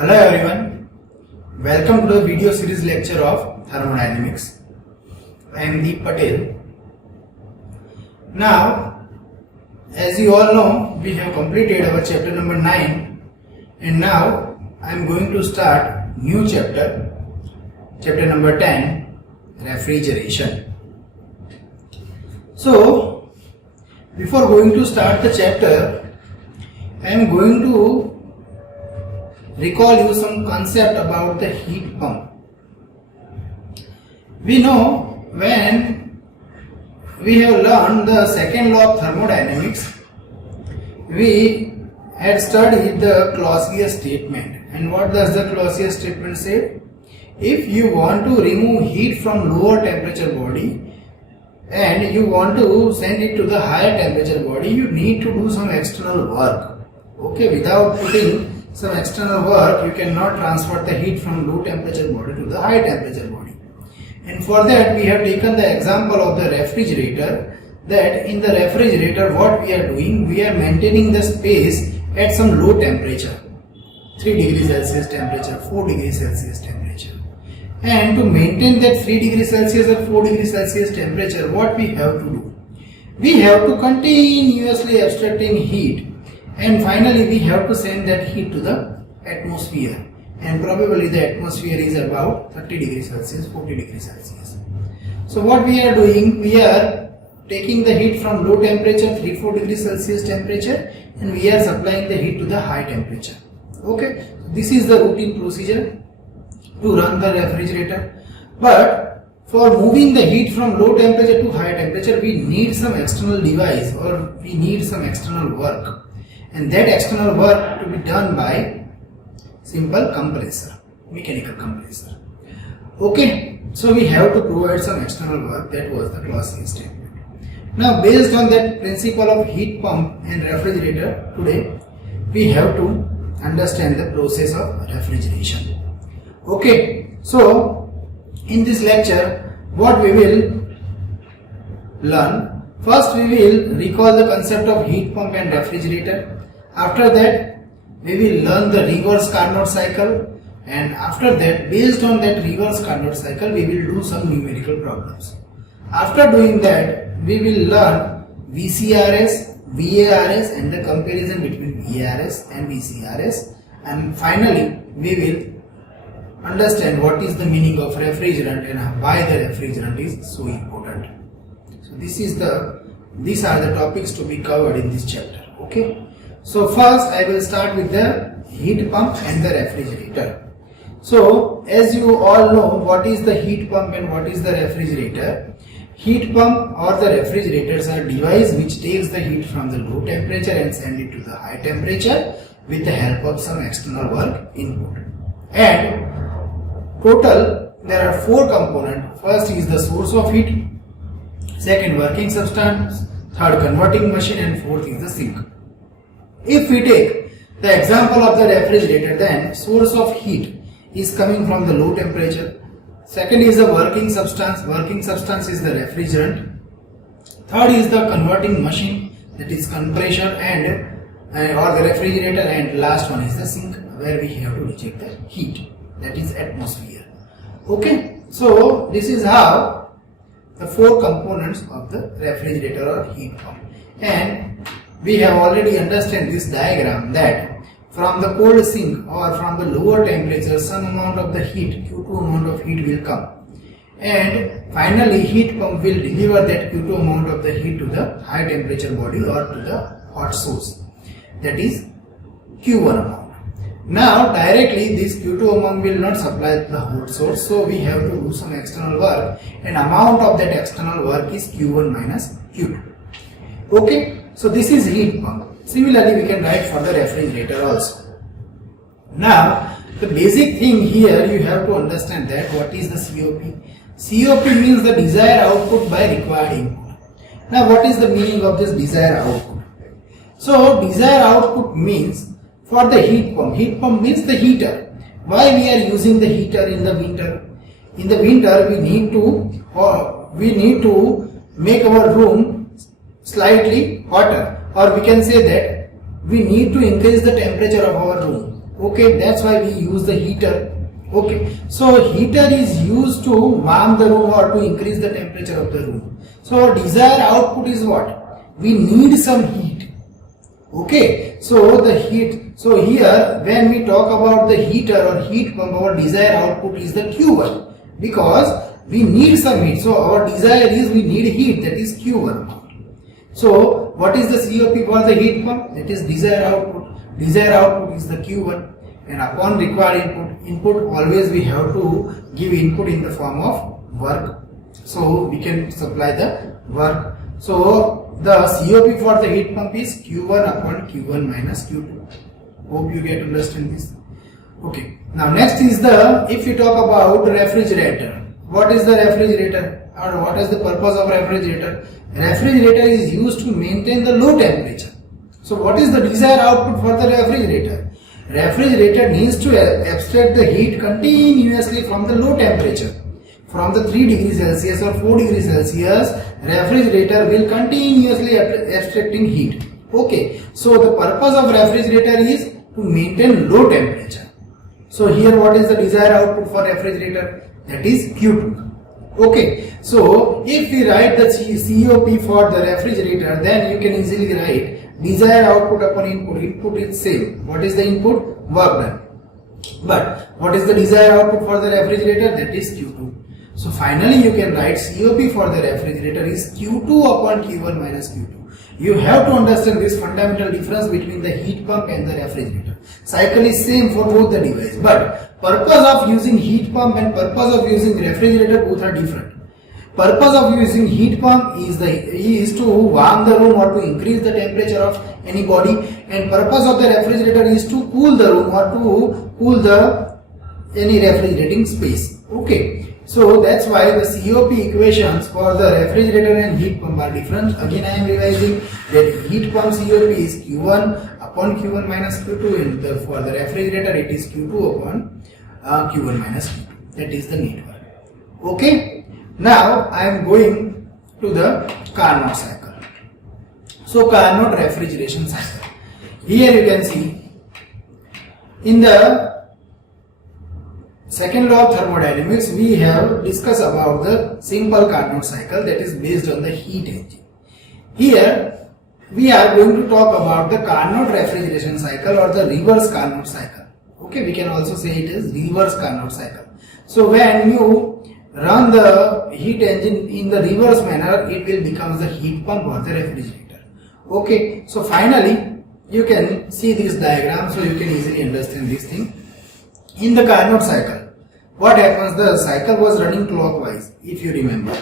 Hello everyone, welcome to the video series lecture of Thermodynamics. I am Deep Patel. Now, as you all know, we have completed our chapter number 9 and now I am going to start new chapter number 10, refrigeration. So, before going to start the chapter, I am going to recall you some concept about the heat pump. We know when we have learned the second law of thermodynamics, we had studied the Clausius statement. And what does the Clausius statement say? If you want to remove heat from lower temperature body and you want to send it to the higher temperature body, you need to do some external work. Okay, without putting some external work, you cannot transfer the heat from low temperature body to the high temperature body. And for that we have taken the example of the refrigerator, that in the refrigerator what we are doing, we are maintaining the space at some low temperature, 3 degrees Celsius temperature, 4 degrees Celsius temperature. And to maintain that 3 degrees Celsius or 4 degrees Celsius temperature, what we have to do? We have to continuously abstracting heat, and finally we have to send that heat to the atmosphere, and probably the atmosphere is about 30 degrees Celsius, 40 degrees Celsius. So what we are doing, we are taking the heat from low temperature, 3-4 degrees Celsius temperature, and we are supplying the heat to the high temperature. Okay, this is the routine procedure to run the refrigerator. But for moving the heat from low temperature to high temperature, we need some external device or we need some external work. And that external work to be done by simple compressor, mechanical compressor. Okay, so we have to provide some external work. That was the Clausius statement. Now, based on that principle of heat pump and refrigerator, today we have to understand the process of refrigeration. Okay, so in this lecture, what we will learn? First, we will recall the concept of heat pump and refrigerator. After that, we will learn the reverse Carnot cycle, and after that, based on that reverse Carnot cycle, we will do some numerical problems. After doing that, we will learn VCRS, VARS and the comparison between VARS and VCRS, and finally we will understand what is the meaning of refrigerant and why the refrigerant is so important. So these are the topics to be covered in this chapter. Okay. So first I will start with the heat pump and the refrigerator. So as you all know, what is the heat pump and what is the refrigerator? Heat pump or the refrigerators are device which takes the heat from the low temperature and send it to the high temperature with the help of some external work input. And total there are 4 components. First is the source of heat, second working substance, third converting machine, and fourth is the sink. If we take the example of the refrigerator, then source of heat is coming from the low temperature. Second is the working substance is the refrigerant. Third is the converting machine, that is compressor or the refrigerator, and last one is the sink where we have to reject the heat, that is atmosphere. Okay, so this is how the 4 components of the refrigerator or heat pump. And we have already understand this diagram that from the cold sink or from the lower temperature some amount of the heat, Q2 amount of heat will come, and finally heat pump will deliver that Q2 amount of the heat to the high temperature body or to the hot source, that is Q1 amount. Now directly this Q2 amount will not supply the hot source, so we have to do some external work, and amount of that external work is Q1 minus Q2. Okay. So this is heat pump. Similarly, we can write for the refrigerator also. Now, the basic thing here you have to understand that what is the COP. COP means the desired output by required input. Now, what is the meaning of this desired output? So, desired output means for the heat pump means the heater. Why we are using the heater in the winter? In the winter, we need to make our room slightly hotter, or we can say that we need to increase the temperature of our room. Okay, that's why we use the heater. Okay, so heater is used to warm the room or to increase the temperature of the room. So our desired output is what? We need some heat. Okay, so the heat, so here when we talk about the heater or heat pump, our desired output is the Q1 because we need some heat. So our desire is we need heat, that is Q1. So what is the COP for the heat pump? That is desired output. Desired output is the Q1, and upon required input always we have to give input in the form of work. So we can supply the work. So the COP for the heat pump is Q1 upon Q1 minus Q2. Hope you get understand this. Okay. Now next is the, if you talk about refrigerator. What is the refrigerator or what is the purpose of refrigerator? Refrigerator is used to maintain the low temperature. So what is the desired output for the refrigerator? Refrigerator needs to abstract the heat continuously from the low temperature. From the 3 degrees Celsius or 4 degrees Celsius, refrigerator will continuously abstracting heat. Okay, so the purpose of refrigerator is to maintain low temperature. So here what is the desired output for refrigerator? That is Q2. Okay, so if we write the COP for the refrigerator, then you can easily write desired output upon input. Input is same. What is the input? Work done. But what is the desired output for the refrigerator? That is Q2. So finally you can write COP for the refrigerator is Q2 upon Q1 minus Q2. You have to understand this fundamental difference between the heat pump and the refrigerator. Cycle is same for both the device, but purpose of using heat pump and purpose of using refrigerator both are different. Purpose of using heat pump is to warm the room or to increase the temperature of any body, and purpose of the refrigerator is to cool the room or to cool the any refrigerating space. Okay. So that's why the COP equations for the refrigerator and heat pump are different. Again I am revising that heat pump COP is Q1 upon Q1 minus Q2, and for the refrigerator it is Q2 upon Q1 minus Q2. That is the need work. Okay. Now I am going to the Carnot cycle. So Carnot refrigeration cycle. Here you can see in the second law of thermodynamics, we have discussed about the simple Carnot cycle that is based on the heat engine. Here we are going to talk about the Carnot refrigeration cycle or the reverse Carnot cycle. Okay, we can also say it is reverse Carnot cycle. So when you run the heat engine in the reverse manner, it will become the heat pump or the refrigerator. Okay, so finally you can see this diagram so you can easily understand this thing. In the Carnot cycle, what happens? The cycle was running clockwise, if you remember.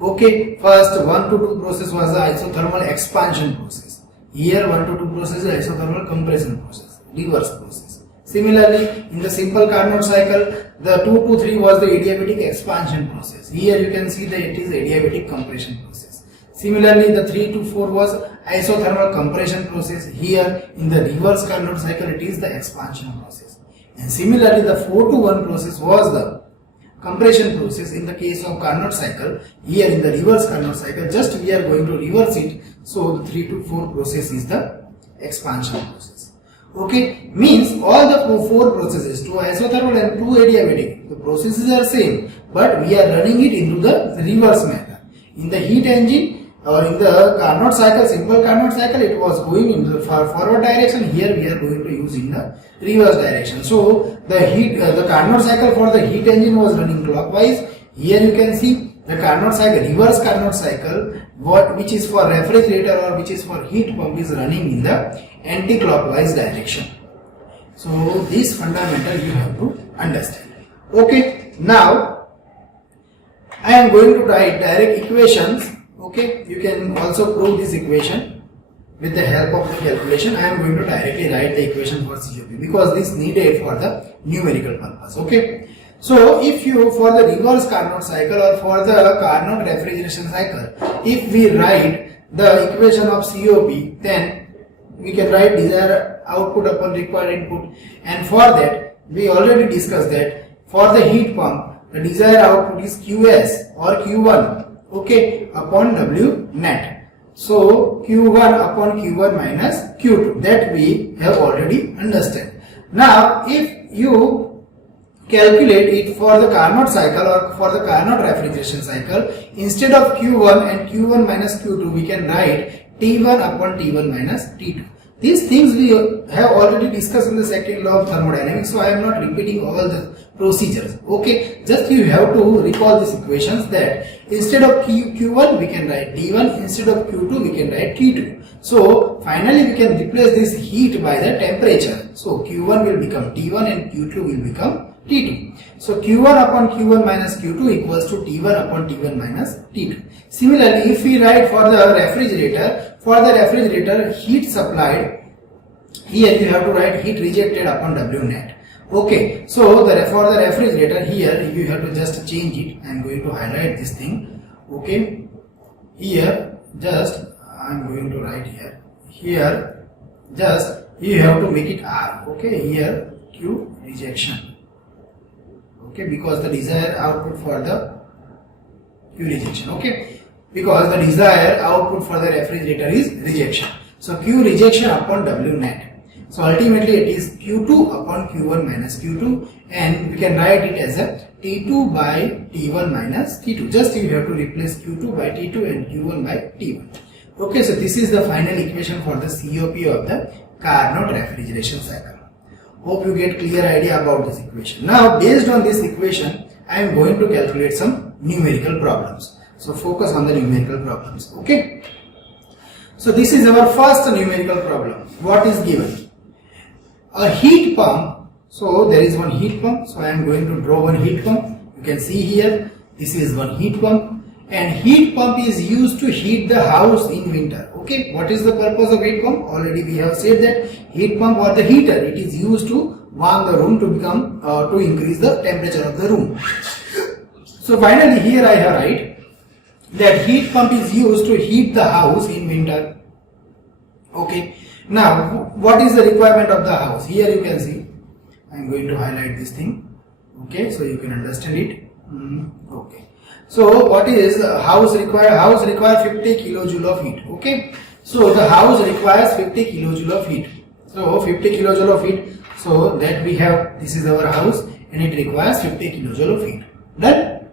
Okay, first 1 to 2 process was the isothermal expansion process. Here 1 to 2 process is isothermal compression process, reverse process. Similarly, in the simple Carnot cycle, the 2 to 3 was the adiabatic expansion process. Here you can see that it is adiabatic compression process. Similarly, the 3 to 4 was isothermal compression process. Here in the reverse Carnot cycle, it is the expansion process. And similarly, the 4 to 1 process was the compression process in the case of Carnot cycle. Here in the reverse Carnot cycle, just we are going to reverse it. So the 3 to 4 process is the expansion process. Okay, means all the 4 processes, 2 isothermal and 2 adiabatic, the processes are same, but we are running it into the reverse manner. In the heat engine or in the Carnot cycle, simple Carnot cycle, it was going in the forward direction. Here we are going to use in the reverse direction. So the Carnot cycle for the heat engine was running clockwise. Here you can see the Carnot cycle, reverse Carnot cycle, which is for refrigerator or which is for heat pump, is running in the anti-clockwise direction. So this fundamental you have to understand. Okay, now I am going to write direct equations. Okay, you can also prove this equation with the help of the calculation. I am going to directly write the equation for COP because this needed for the numerical purpose. Okay, so if you, for the reverse Carnot cycle or for the Carnot refrigeration cycle, if we write the equation of COP, then we can write desired output upon required input, and for that we already discussed that for the heat pump the desired output is QS or Q1, okay, upon W net. So Q1 upon Q1 minus Q2, that we have already understood. Now if you calculate it for the Carnot cycle or for the Carnot refrigeration cycle, instead of Q1 and Q1 minus Q2, we can write T1 upon T1 minus T2. These things we have already discussed in the second law of thermodynamics, so I am not repeating all the procedures. Okay, just you have to recall these equations that instead of Q1 we can write T1, instead of Q2 we can write T2. So finally we can replace this heat by the temperature. So Q1 will become T1 and Q2 will become T2. So Q1 upon Q1 minus Q2 equals to T1 upon T1 minus T2. Similarly, if we write for the refrigerator, heat supplied, here you have to write heat rejected upon W net. Okay, so for the refrigerator, here you have to just change it. I am going to highlight this thing. Okay, here just I am going to write here just you have to make it R. Okay, here Q rejection. Okay, because the desired output for the Q rejection. Okay, because the desired output for the refrigerator is rejection. So Q rejection upon W net. So ultimately it is Q2 upon Q1 minus Q2, and we can write it as a T2 by T1 minus T2. Just you have to replace Q2 by T2 and Q1 by T1. Okay, so this is the final equation for the COP of the Carnot refrigeration cycle. Hope you get clear idea about this equation. Now based on this equation, I am going to calculate some numerical problems. So focus on the numerical problems. Okay. So this is our first numerical problem. What is given? A heat pump. So there is one heat pump. So I am going to draw one heat pump. You can see here, this is one heat pump. And heat pump is used to heat the house in winter. Okay, what is the purpose of heat pump? Already we have said that heat pump or the heater, it is used to warm the room to become to increase the temperature of the room. So finally here I have write that heat pump is used to heat the house in winter. Okay, now what is the requirement of the house? Here you can see, I am going to highlight this thing. Okay, so you can understand it. Okay, so what is house require? House require 50 kilojoule of heat. Okay, so the house requires 50 kilojoule of heat. So 50 kilojoule of heat. So that we have, this is our house and it requires 50 kilojoule of heat. Done?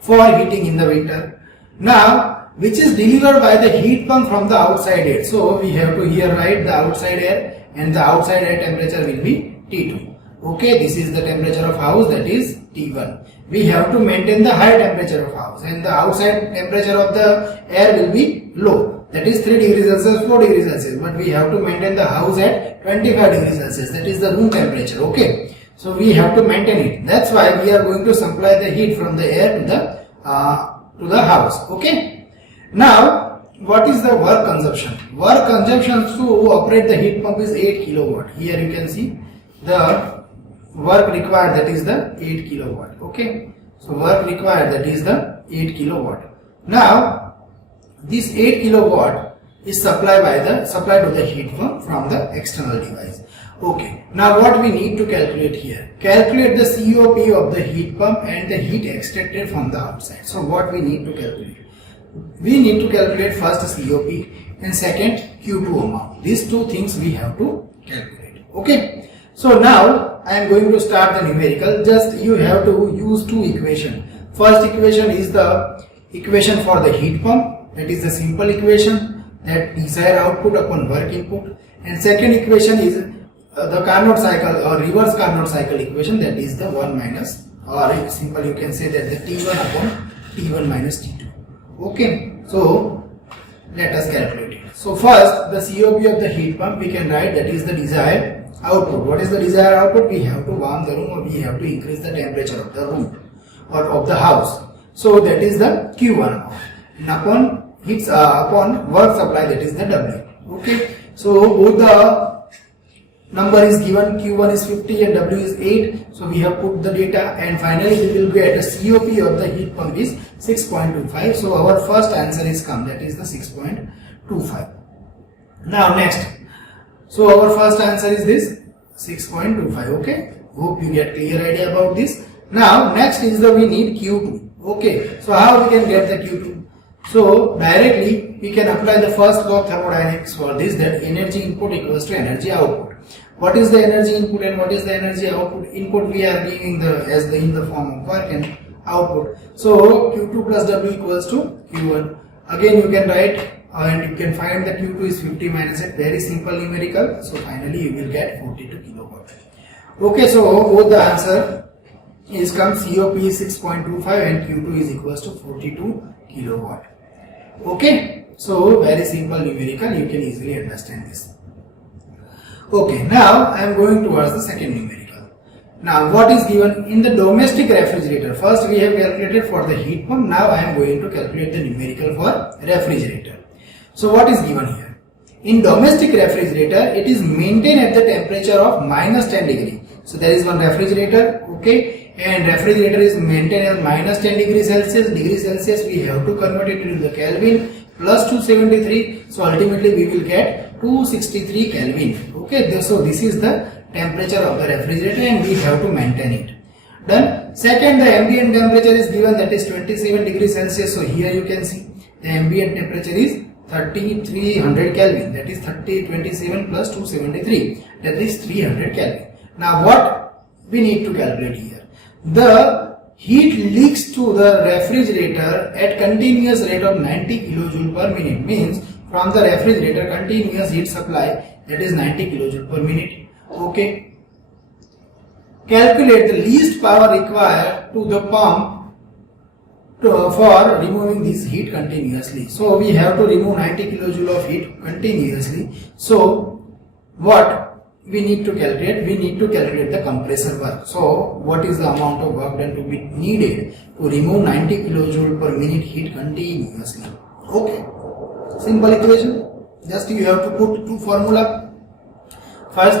For heating in the winter. Now, which is delivered by the heat pump from the outside air. So we have to here write the outside air, and the outside air temperature will be T2. Okay, this is the temperature of house, that is T1. We have to maintain the high temperature of house, and the outside temperature of the air will be low, that is 3 degrees Celsius, 4 degrees Celsius, but we have to maintain the house at 25 degrees Celsius, that is the room temperature. Okay, so we have to maintain it. That's why we are going to supply the heat from the air to the house. Okay. Now, what is the work consumption? Work consumption to operate the heat pump is 8 kilowatt. Here you can see the work required, that is the 8 kilowatt. Okay, so work required, that is the 8 kilowatt. Now this 8 kilowatt is supplied to the heat pump from the external device. Okay, now what we need to calculate here? Calculate the COP of the heat pump and the heat extracted from the outside. So what we need to calculate? We need to calculate first COP and second Q2 amount. These two things we have to calculate. Okay, so now I am going to start the numerical. Just you have to use two equations. First equation is the equation for the heat pump, that is the simple equation, that desired output upon work input, and second equation is the Carnot cycle or reverse Carnot cycle equation, that is the 1 minus, or simple you can say that the T1 upon T1 minus T2. Okay, so let us calculate it. So first the COP of the heat pump we can write, that is the desired output. What is the desired output? We have to warm the room, or we have to increase the temperature of the room or of the house. So that is the Q1 amount. And upon work supply, that is the W. Okay, so both the number is given, Q1 is 50 and W is 8. So we have put the data, and finally we will get a COP of the heat pump is 6.25. So our first answer is come, that is the 6.25. Now next, so our first answer is this 6.25. Okay, hope you get clear idea about this. Now next is we need Q2. Okay, so how we can get the Q2? So directly we can apply the first law of thermodynamics for this, that energy input equals to energy output. what is the energy input and what is the energy output. Input we are giving in the form of work, and output. So Q2 plus W equals to Q1. Again you can write and you can find that Q2 is 50 minus 8, very simple numerical. So finally you will get 42 kilowatt. Okay, so both the answer is come COP is 6.25 and Q2 is equals to 42 kilowatt. Okay, so very simple numerical, you can easily understand this. Okay, now I am going towards the second numerical. Now what is given in the domestic refrigerator? First we have calculated for the heat pump. Now I am going to calculate the numerical for refrigerator. So what is given here? In domestic refrigerator, it is maintained at the temperature of minus 10 degree. So there is one refrigerator, okay, and refrigerator is maintained at minus 10 degrees Celsius. We have to convert it into the Kelvin, plus 273. So ultimately we will get 263 Kelvin. Okay, so this is the temperature of the refrigerator and we have to maintain it. Done. Second, the ambient temperature is given, that is 27 degrees Celsius. So here you can see the ambient temperature is 3300 Kelvin, that is 27 plus 273, that is 300 Kelvin. Now what we need to calculate here? The heat leaks to the refrigerator at continuous rate of 90 kilojoule per minute, means from the refrigerator continuous heat supply, that is 90 kilojoule per minute. Okay. Calculate the least power required to the pump for removing this heat continuously. So we have to remove 90 kilojoule of heat continuously. So what we need to calculate? We need to calculate the compressor work. So what is the amount of work done to be needed to remove 90 kilojoule per minute heat continuously? Okay. Simple equation. Just you have to put two formula. First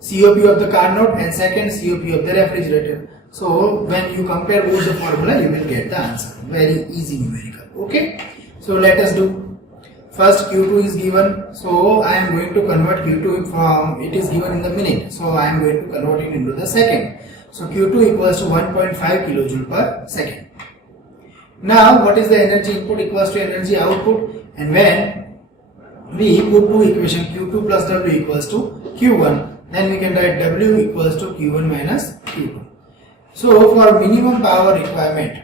COP of the Carnot and second COP of the refrigerator. So when you compare both the formula, you will get the answer. Very easy numerical. Okay. So let us do. First Q2 is given. So I am going to convert Q2 from, it is given in the minute. So I am going to convert it into the second. So Q2 equals to 1.5 kilojoule per second. Now what is the energy input equals to energy output, and when we put two equation Q2 plus W equals to Q1, then we can write W equals to Q1 minus Q2. So for minimum power requirement,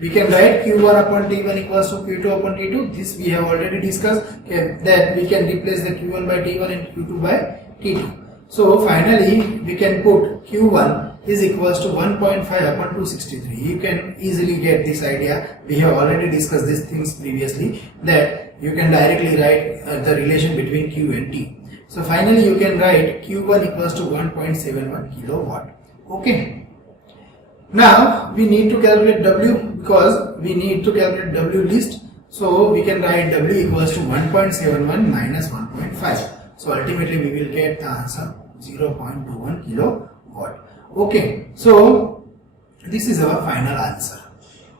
we can write Q1 upon T1 equals to Q2 upon T2. This we have already discussed, okay, that we can replace the Q1 by T1 and Q2 by T2. So finally we can put Q1 is equals to 1.5 upon 263. You can easily get this idea. We have already discussed these things previously, that you can directly write the relation between Q and T. So finally you can write Q1 equals to 1.71 kilowatt. Okay. Now we need to calculate W, because we need to calculate W least. So we can write W equals to 1.71 minus 1.5. So ultimately we will get the answer 0.21 kilowatt. Okay. So this is our final answer.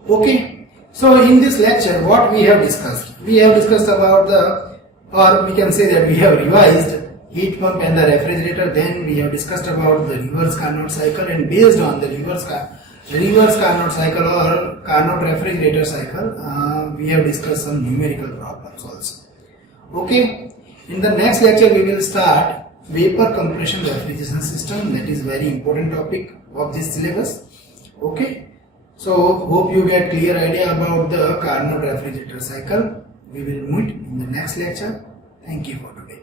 Okay. So in this lecture what we have discussed? We have discussed about the, or we can say that we have revised heat pump and the refrigerator. Then we have discussed about the reverse Carnot cycle, and based on the reverse Carnot cycle or Carnot refrigerator cycle, we have discussed some numerical problems also. Okay. In the next lecture we will start vapor compression refrigeration system. That is very important topic of this syllabus. Okay. So hope you get clear idea about the Carnot refrigerator cycle. We will meet in the next lecture. Thank you for today.